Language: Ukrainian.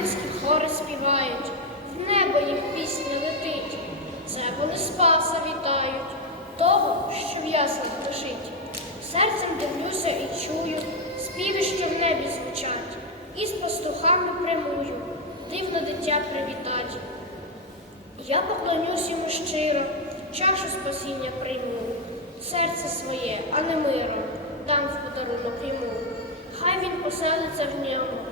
ангельські хори співають, в небо їх пісня летить. Це вони Спаса вітають, того, що в яслах лежить. Серцем дивлюся і чую співи, що в небі звучать, і з пастухами прямую, дивне дитя привітать. Я поклонюсь йому щиро, чашу спасіння прийму, серце своє, а не миром, дам в подарунок йому. Хай він поселиться в ньому,